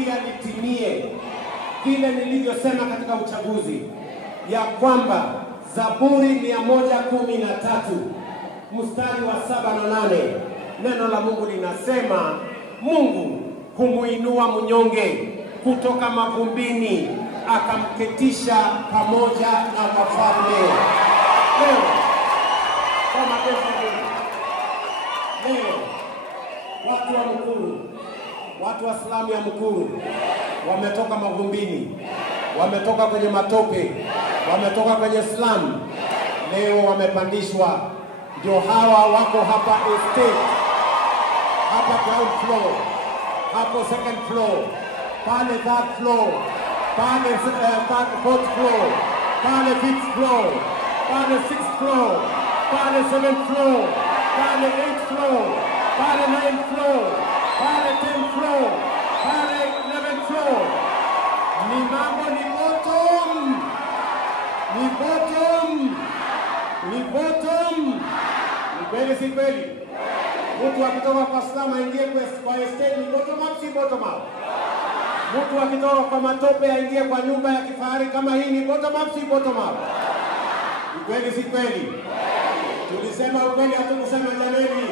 Biblia litimie vile nilivyosema katika uchaguzi, ya kwamba Zaburi 113 mstari wa 7 na 8, neno la Mungu linasema Mungu humuinua mnyonge kutoka mavumbini, akamketisha pamoja na wafalme. Leo kama leo watu wa Mukuru, watu wa slamu ya Mukuru wametoka mavumbini, wametoka kwenye matope, wametoka kwenye slum, leo wamepandishwa. Ndio hawa wako hapa estate, hapa ground floor, hapo second floor, pale third floor, pale fourth floor, pale fifth floor, pale sixth floor, pale seventh floor, pale eighth floor, pale ninth floor, pale 10th floor, pale 11th floor. Ni mambo ni bottom, ni bottom, ni bottom. Ni kweli si kweli? Mtu akitoka kwa slum aingie kwa estate ni bottom up, si bottom up? Mtu akitoka kwa matope aingie kwa nyumba ya kifahari kama hii ni bottom up, si bottom up? Ni kweli si kweli? Tulisema ukweli, hatukusema jameni.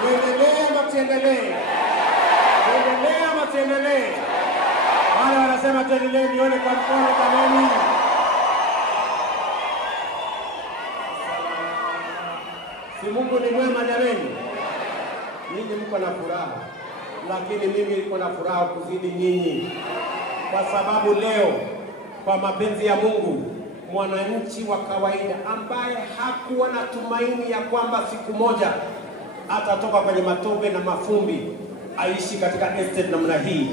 Tuendelee ama tuendelee? Tuendelee ama tuendelee? Wale wanasema tuendelee, nione kwa mkono jameni. Si Mungu ni mwema jameni? Nyinyi mko na furaha, lakini mimi niko na furaha kuzidi nyinyi, kwa sababu leo kwa mapenzi ya Mungu, mwananchi wa kawaida ambaye hakuwa na tumaini ya kwamba siku moja atatoka kwenye matope na mafumbi aishi katika estate namna hii,